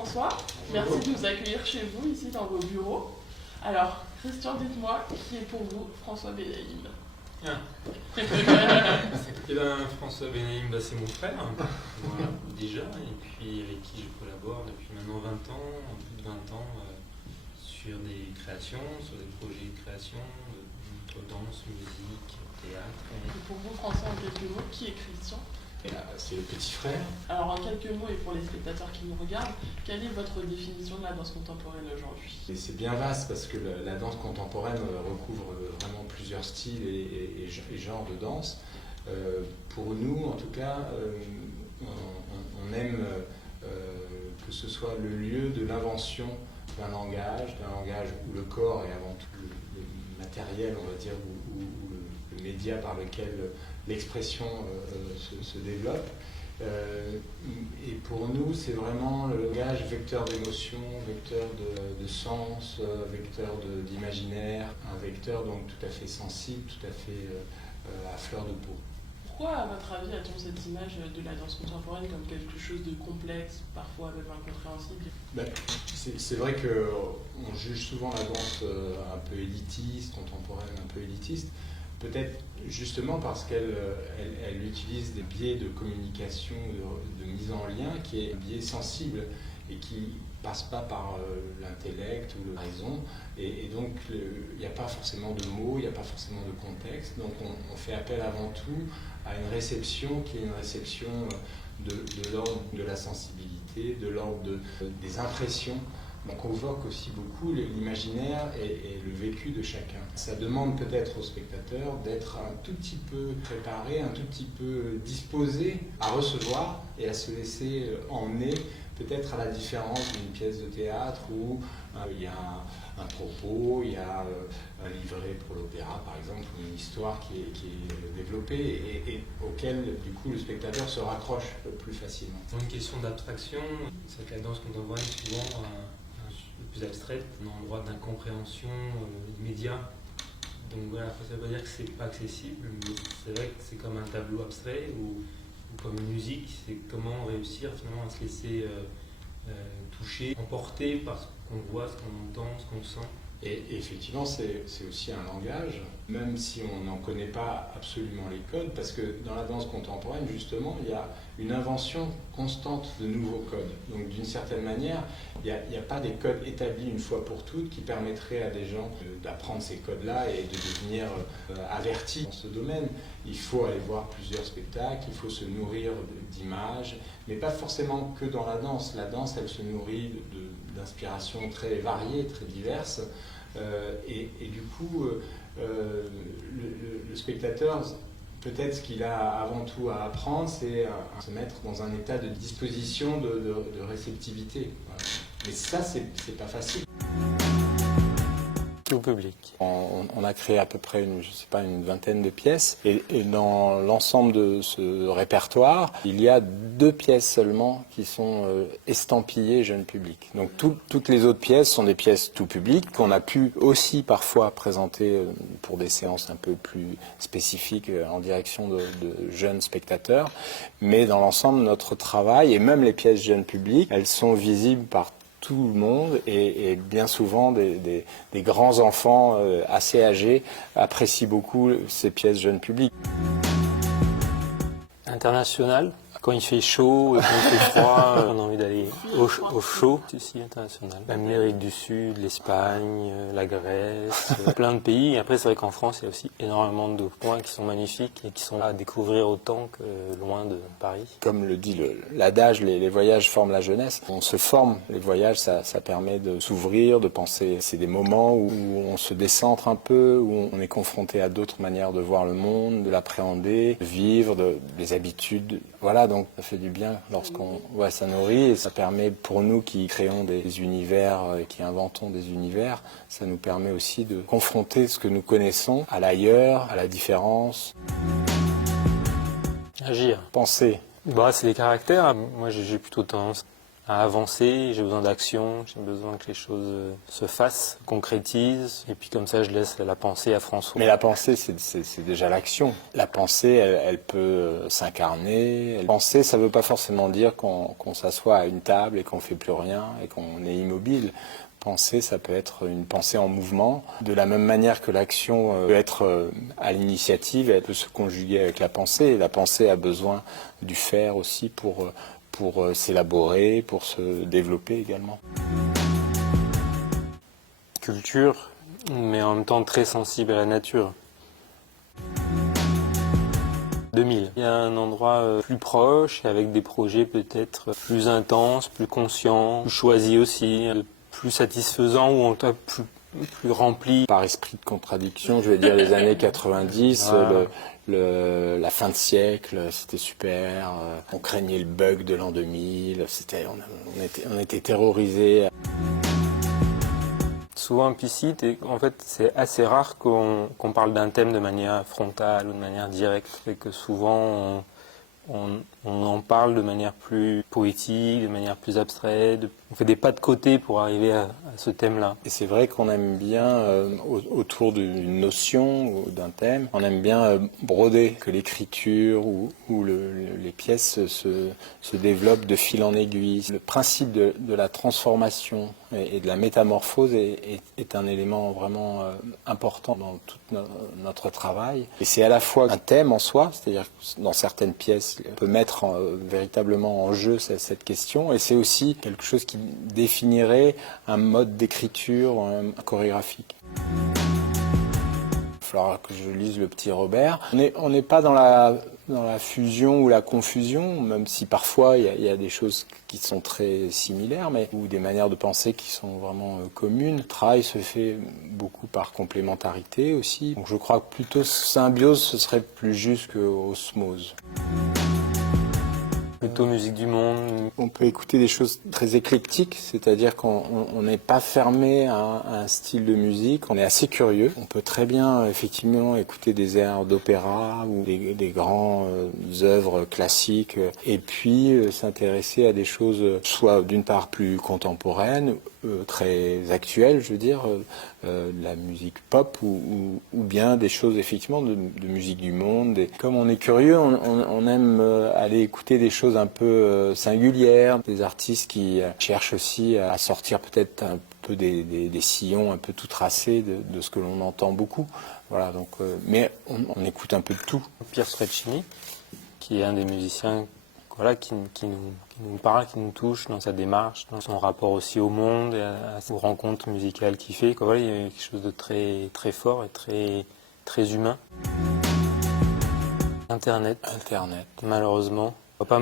François, merci de nous accueillir chez vous, ici dans vos bureaux. Alors, Christian, dites-moi, qui est pour vous François Benaïm? Eh bien, François Benaïm, c'est mon frère, voilà, déjà, et puis avec qui je collabore depuis maintenant 20 ans, plus de 20 ans, sur des créations, sur des projets de création, de danse, musique, théâtre. Et pour vous, François, en quelques mots, qui est Christian? C'est le petit frère. Alors, en quelques mots, et pour les spectateurs qui nous regardent, quelle est votre définition de la danse contemporaine aujourd'hui? C'est bien vaste parce que la danse contemporaine recouvre vraiment plusieurs styles et genres de danse. Pour nous, en tout cas, on aime que ce soit le lieu de l'invention d'un langage où le corps est avant tout le matériel, on va dire, ou le média par lequel l'expression se développe. Et pour nous, c'est vraiment le langage vecteur d'émotion, vecteur de sens, vecteur d'imaginaire, un vecteur donc tout à fait sensible, tout à fait à fleur de peau. Pourquoi, à votre avis, a-t-on cette image de la danse contemporaine comme quelque chose de complexe, parfois même incompréhensible? C'est vrai qu'on juge souvent la danse un peu élitiste, contemporaine un peu élitiste, peut-être justement parce qu'elle utilise des biais de communication, de mise en lien, qui est un biais sensible et qui passe pas par l'intellect ou la raison. Et donc, il n'y a pas forcément de mots, il n'y a pas forcément de contexte. Donc, on fait appel avant tout à une réception qui est une réception de l'ordre de la sensibilité, de l'ordre des impressions. On convoque aussi beaucoup l'imaginaire et le vécu de chacun. Ça demande peut-être au spectateur d'être un tout petit peu préparé, un tout petit peu disposé à recevoir et à se laisser emmener, peut-être à la différence d'une pièce de théâtre où il y a un propos, il y a un livret pour l'opéra par exemple, ou une histoire qui est développée et auquel du coup le spectateur se raccroche plus facilement. Une question d'abstraction, c'est que la danse contemporaine souvent plus abstraite, on a un droit d'incompréhension immédiat. Donc voilà, ça ne veut pas dire que c'est pas accessible, mais c'est vrai que c'est comme un tableau abstrait ou comme une musique, c'est comment réussir finalement à se laisser toucher, emporter par ce qu'on voit, ce qu'on entend, ce qu'on sent. Et effectivement, c'est aussi un langage, même si on n'en connaît pas absolument les codes, parce que dans la danse contemporaine, justement, il y a une invention constante de nouveaux codes. Donc d'une certaine manière, il n'y a pas des codes établis une fois pour toutes qui permettraient à des gens d'apprendre ces codes-là et de devenir avertis dans ce domaine. Il faut aller voir plusieurs spectacles, il faut se nourrir d'images, mais pas forcément que dans la danse. La danse, elle se nourrit d'inspirations très variées, très diverses. Et du coup, le spectateur, peut-être ce qu'il a avant tout à apprendre, c'est à se mettre dans un état de disposition, de réceptivité. Voilà. Mais ça, c'est pas facile. Tout public. On a créé à peu près une vingtaine de pièces et dans l'ensemble de ce répertoire, il y a 2 pièces seulement qui sont estampillées jeune public. Donc toutes les autres pièces sont des pièces tout public qu'on a pu aussi parfois présenter pour des séances un peu plus spécifiques en direction de jeunes spectateurs. Mais dans l'ensemble, notre travail et même les pièces jeune public, elles sont visibles par tout le monde et bien souvent des grands enfants assez âgés apprécient beaucoup ces pièces jeunes publics. International. Quand il fait chaud, quand il fait froid, on a envie d'aller au chaud. C'est aussi international. L'Amérique du Sud, l'Espagne, la Grèce, plein de pays. Et après, c'est vrai qu'en France, il y a aussi énormément de points qui sont magnifiques et qui sont à découvrir autant que loin de Paris. Comme le dit l'adage, les voyages forment la jeunesse. On se forme. Les voyages, ça permet de s'ouvrir, de penser. C'est des moments où on se décentre un peu, où on est confronté à d'autres manières de voir le monde, de l'appréhender, de vivre, des habitudes. Voilà, donc ça fait du bien lorsqu'on ça nourrit et ça permet pour nous qui créons des univers et qui inventons des univers, ça nous permet aussi de confronter ce que nous connaissons à l'ailleurs, à la différence. Agir. Penser. C'est des caractères. Moi, j'ai plutôt tendance à avancer, j'ai besoin d'action, j'ai besoin que les choses se fassent, concrétisent, et puis comme ça je laisse la pensée à François. Mais la pensée, c'est déjà l'action. La pensée, elle peut s'incarner. Penser, ça ne veut pas forcément dire qu'on s'assoit à une table et qu'on ne fait plus rien et qu'on est immobile. Penser, ça peut être une pensée en mouvement. De la même manière que l'action peut être à l'initiative, elle peut se conjuguer avec la pensée. Et la pensée a besoin du faire aussi pour s'élaborer, pour se développer également. Culture, mais en même temps très sensible à la nature. 2000. Il y a un endroit plus proche, avec des projets peut-être plus intenses, plus conscients, plus choisis aussi, plus satisfaisants ou en tout cas plus remplis. Par esprit de contradiction, je vais dire les années 90, la fin de siècle, c'était super. On craignait le bug de l'an 2000, on était terrorisés. Souvent implicite, et en fait c'est assez rare qu'on parle d'un thème de manière frontale ou de manière directe, et que souvent on en parle de manière plus poétique, de manière plus abstraite, on fait des pas de côté pour arriver à ce thème-là. Et c'est vrai qu'on aime bien, autour d'une notion ou d'un thème, on aime bien broder, que l'écriture ou les pièces se développent de fil en aiguille. Le principe de la transformation et de la métamorphose est un élément vraiment important dans tout notre travail. Et c'est à la fois un thème en soi, c'est-à-dire que dans certaines pièces, on peut mettre véritablement en jeu cette question, et c'est aussi quelque chose qui définirait un mode d'écriture chorégraphique. Il va falloir que je lise le petit Robert. On n'est pas dans la fusion ou la confusion, même si parfois il y a des choses qui sont très similaires, ou des manières de penser qui sont vraiment communes. Le travail se fait beaucoup par complémentarité aussi. Donc je crois que plutôt symbiose, ce serait plus juste que osmose. Plutôt musique du monde. On peut écouter des choses très éclectiques, c'est-à-dire qu'on n'est pas fermé à un style de musique, on est assez curieux. On peut très bien effectivement écouter des airs d'opéra ou des grandes œuvres classiques, et puis s'intéresser à des choses soit d'une part plus contemporaines, très actuelles, je veux dire, la musique pop, ou bien des choses effectivement de musique du monde. Et comme on est curieux, on aime aller écouter des choses un peu singulières, des artistes qui cherchent aussi à sortir peut-être un peu des sillons un peu tout tracés de ce que l'on entend beaucoup. Voilà, donc, mais on écoute un peu de tout. Pier Stretchini, qui est un des musiciens qui nous parle, qui nous touche dans sa démarche, dans son rapport aussi au monde, et aux rencontres musicales qu'il fait. Il y a quelque chose de très, très fort et très, très humain. Internet, malheureusement. Pas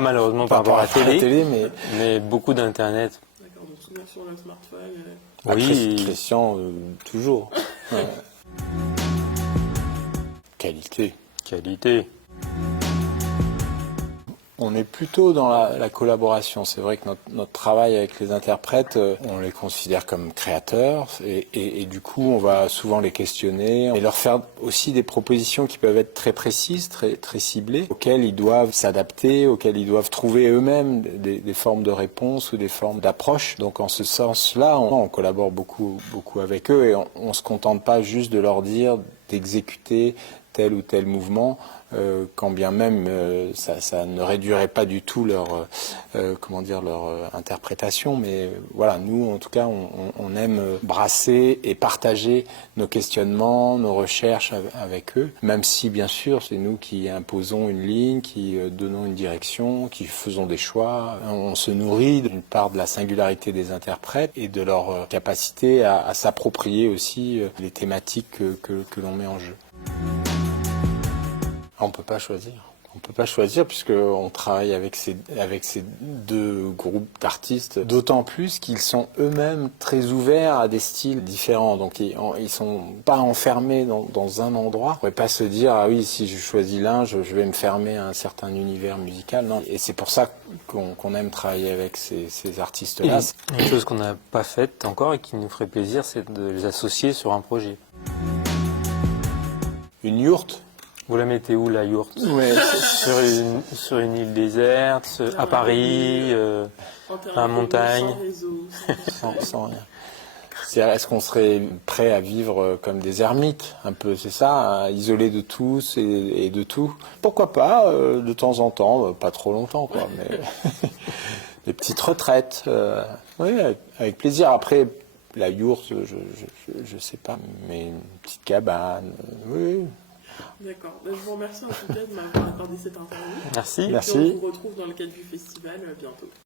malheureusement par rapport à la télé, mais beaucoup d'Internet. D'accord, donc souvent sur le smartphone. Oui, Christian, toujours. Qualité. On est plutôt dans la collaboration. C'est vrai que notre travail avec les interprètes, on les considère comme créateurs, et du coup on va souvent les questionner et leur faire aussi des propositions qui peuvent être très précises, très, très ciblées, auxquelles ils doivent s'adapter, auxquelles ils doivent trouver eux-mêmes des formes de réponse ou des formes d'approche. Donc en ce sens-là, on collabore beaucoup avec eux, et on ne se contente pas juste de leur dire d'exécuter tel ou tel mouvement, quand bien même ça ne réduirait pas du tout leur interprétation. Mais voilà, nous en tout cas on aime brasser et partager nos questionnements, nos recherches avec eux, même si bien sûr c'est nous qui imposons une ligne, qui donnons une direction, qui faisons des choix. On se nourrit d'une part de la singularité des interprètes et de leur capacité à s'approprier aussi les thématiques que l'on met en jeu. On ne peut pas choisir. On ne peut pas choisir puisqu'on travaille avec ces deux groupes d'artistes, d'autant plus qu'ils sont eux-mêmes très ouverts à des styles différents. Donc ils ne sont pas enfermés dans un endroit. On ne pourrait pas se dire, ah oui, si je choisis l'un, je vais me fermer à un certain univers musical. Non. Et c'est pour ça qu'on aime travailler avec ces artistes-là. Une chose qu'on n'a pas faite encore et qui nous ferait plaisir, c'est de les associer sur un projet. Une yourte. Vous la mettez où, la yourte? Ouais. Sur une île déserte, à Paris, En termes à la de montagne. sans réseau, Sans rien. Est-ce qu'on serait prêt à vivre comme des ermites, un peu, c'est ça, isolés de tous et de tout? Pourquoi pas, de temps en temps, pas trop longtemps, quoi, mais des petites retraites, oui, avec plaisir. Après, la yourte, je sais pas, mais une petite cabane, oui. D'accord. Ben, je vous remercie en tout cas de m'avoir accordé cette interview. Merci. Et Merci. puis on vous retrouve dans le cadre du festival bientôt.